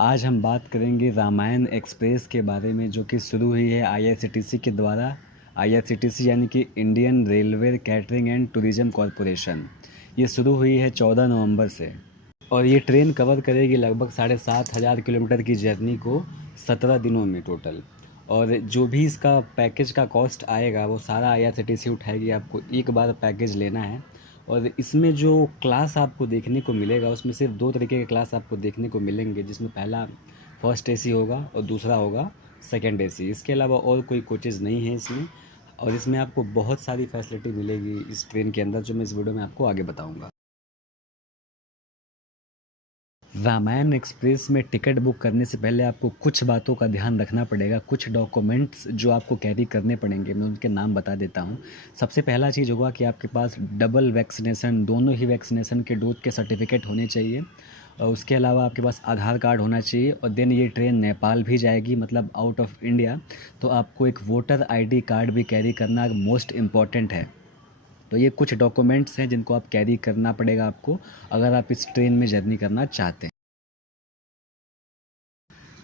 आज हम बात करेंगे रामायण एक्सप्रेस के बारे में, जो कि शुरू हुई है आईआरसीटीसी के द्वारा। आईआरसीटीसी यानी कि Indian railway catering and tourism corporation. ये शुरू हुई है 14 नवंबर से, और ये ट्रेन कवर करेगी लगभग 7,500 किलोमीटर की जर्नी को 17 दिनों में टोटल। और जो भी इसका पैकेज का कॉस्ट आएगा वो सारा आईआरसीटीसी उठाएगी। आपको एक बार पैकेज लेना है। और इसमें जो क्लास आपको देखने को मिलेगा उसमें सिर्फ दो तरीके के क्लास आपको देखने को मिलेंगे, जिसमें पहला फर्स्ट एसी होगा और दूसरा होगा सेकंड एसी। इसके अलावा और कोई कोचेज़ नहीं है इसमें। और इसमें आपको बहुत सारी फैसिलिटी मिलेगी इस ट्रेन के अंदर, जो मैं इस वीडियो में आपको आगे बताऊँगा। रामायण एक्सप्रेस में टिकट बुक करने से पहले आपको कुछ बातों का ध्यान रखना पड़ेगा। कुछ डॉक्यूमेंट्स जो आपको कैरी करने पड़ेंगे, मैं उनके नाम बता देता हूँ। सबसे पहला चीज़ होगा कि आपके पास डबल वैक्सीनेशन, दोनों ही वैक्सीनेशन के डोज के सर्टिफिकेट होने चाहिए। और उसके अलावा आपके पास आधार कार्ड होना चाहिए। और देन ये ट्रेन नेपाल भी जाएगी, मतलब आउट ऑफ इंडिया, तो आपको एक वोटर आईडी कार्ड भी कैरी करना मोस्ट इम्पॉर्टेंट है। तो ये कुछ डॉक्यूमेंट्स हैं जिनको आप कैरी करना पड़ेगा आपको, अगर आप इस ट्रेन में जर्नी करना चाहते हैं।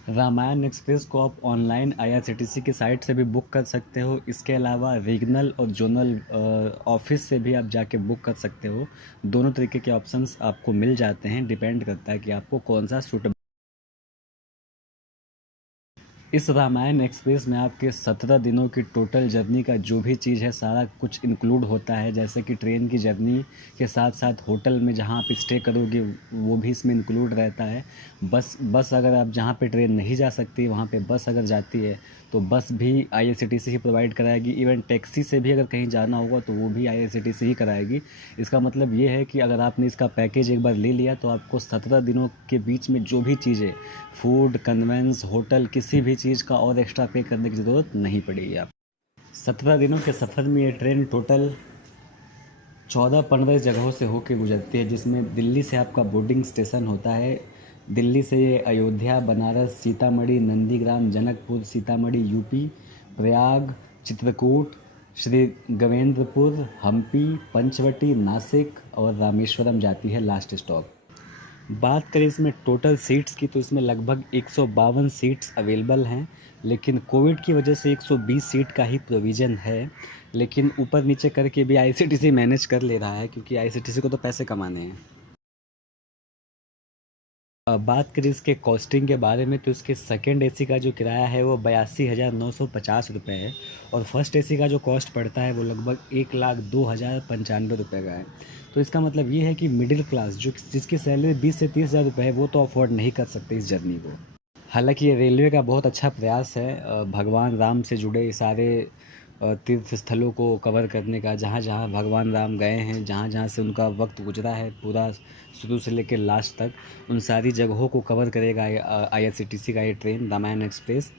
रामायण एक्सप्रेस को आप ऑनलाइन आईआरसीटीसी की साइट से भी बुक कर सकते हो। इसके अलावा रीजनल और जोनल ऑफिस से भी आप जाके बुक कर सकते हो। दोनों तरीके के ऑप्शंस आपको मिल जाते हैं, डिपेंड करता है कि आपको कौन सा सूटेबल। इस रामायण एक्सप्रेस में आपके 17 दिनों की टोटल जर्नी का जो भी चीज़ है सारा कुछ इंक्लूड होता है। जैसे कि ट्रेन की जर्नी के साथ साथ होटल में जहाँ आप स्टे करोगे वो भी इसमें इंक्लूड रहता है। बस अगर आप जहाँ पे ट्रेन नहीं जा सकती वहाँ पे बस अगर जाती है तो बस भी आईआरसीटीसी ही प्रोवाइड कराएगी। इवन टैक्सी से भी अगर कहीं जाना होगा तो वो भी आईआरसीटीसी ही कराएगी। इसका मतलब ये है कि अगर आपने इसका पैकेज एक बार ले लिया तो आपको 17 दिनों के बीच में जो भी चीज़ें, फूड, कन्वेंस, होटल, किसी भी चीज़ का और एक्स्ट्रा पे करने की ज़रूरत नहीं पड़ेगी। आप 17 दिनों के सफ़र में ये ट्रेन टोटल 14-15 जगहों से होकर गुजरती है, जिसमें दिल्ली से आपका बोर्डिंग स्टेशन होता है। दिल्ली से ये अयोध्या, बनारस, सीतामढ़ी, नंदीग्राम, जनकपुर, सीतामढ़ी यूपी, प्रयाग, चित्रकूट, श्री गवेंद्रपुर, हम्पी, पंचवटी, नासिक और रामेश्वरम जाती है लास्ट स्टॉप। बात करें इसमें टोटल सीट्स की तो इसमें लगभग 152 सीट्स अवेलेबल हैं, लेकिन कोविड की वजह से 120 सीट का ही प्रोविज़न है। लेकिन ऊपर नीचे करके भी आईआरसीटीसी मैनेज कर ले रहा है, क्योंकि आईआरसीटीसी को तो पैसे कमाने हैं। बात करें इसके कॉस्टिंग के बारे में तो इसके सेकंड एसी का जो किराया है वो 82,950 रुपये है। और फर्स्ट एसी का जो कॉस्ट पड़ता है वो लगभग 1,02,095 रुपये का है। तो इसका मतलब ये है कि मिडिल क्लास जो जिसकी सैलरी 20 से 30 हज़ार रुपये है वो तो अफोर्ड नहीं कर सकते इस जर्नी को। हालांकि ये रेलवे का बहुत अच्छा प्रयास है भगवान राम से जुड़े सारे तीर्थ स्थलों को कवर करने का। जहाँ जहाँ भगवान राम गए हैं, जहाँ जहाँ से उनका वक्त गुजरा है, पूरा शुरू से लेकर लास्ट तक उन सारी जगहों को कवर करेगा आईआरसीटीसी का ये ट्रेन रामायण एक्सप्रेस।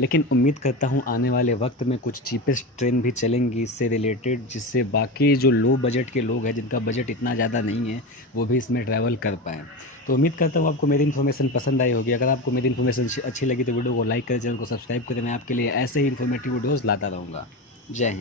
लेकिन उम्मीद करता हूँ आने वाले वक्त में कुछ चीपेस्ट ट्रेन भी चलेंगी इससे रिलेटेड, जिससे बाकी जो लो बजट के लोग हैं जिनका बजट इतना ज़्यादा नहीं है वो भी इसमें ट्रैवल कर पाएँ। तो उम्मीद करता हूँ आपको मेरी इन्फॉर्मेशन पसंद आई होगी। अगर आपको मेरी इन्फॉर्मेशन अच्छी लगी तो वीडियो को लाइक करें, चैनल को सब्सक्राइब करें। मैं आपके लिए ऐसे ही इन्फॉर्मेटिव वीडियोज़ लाता रहूँगा। जय हिंद।